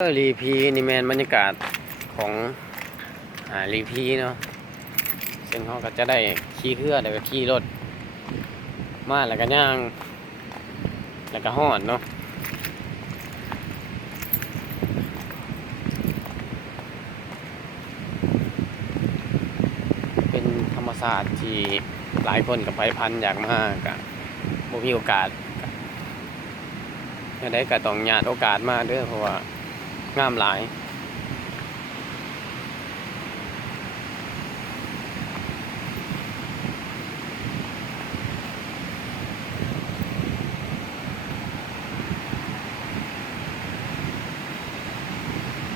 รีพีนี่แมนบรรยากาศของรีพีเนาะซึ่งเขาก็จะได้ขี่เรือแล้วก็ขี่รถมาแล้วก็ย่างแล้วก็ฮอดเนาะเป็นธรรมศาสตร์ที่หลายคนกับไปพันอยากมากกะบ่มีโอกาสได้ก็ต้องญาติโอกาสมาเด้อเพราะว่างามหลาย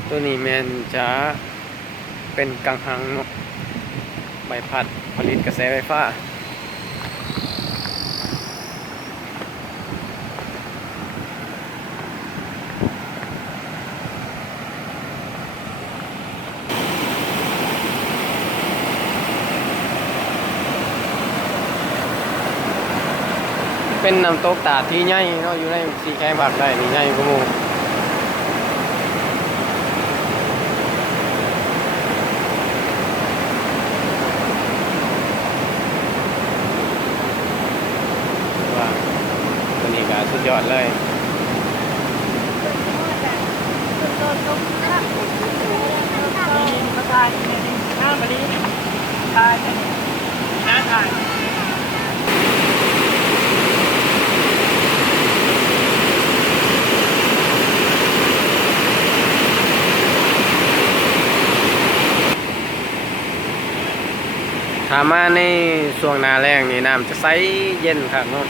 ตัวนี้แมนจะเป็นกังหังเนาะใบพัดผลิตกระแสไฟฟ้าเป็นน้ำตกตาดที่ใหญ่เนาะอยู่ในสีแข้งภาคใต้นี่ใหญ่กว่าหมู่ว่าตัวนี้ก็สุดยอดเลยมาถ่ายเนี่ยหน้ามาดีถ่ายเนี่ยหน้าถ่ายถ้ามาในช่วงหน้าแล้งนี่น้ำจะใสเย็นครับเนาะ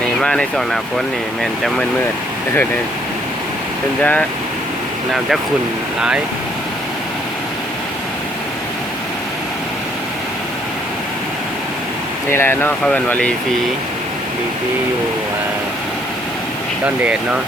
นี่มาในช่วงหน้าฝนนี่แม่นจะมืดๆนี่จนจะน้ำจะขุ่นหลายนี่แหละเนาะเขาเอิ้นว่ารีฟีอยู่ดอนเดดเนาะ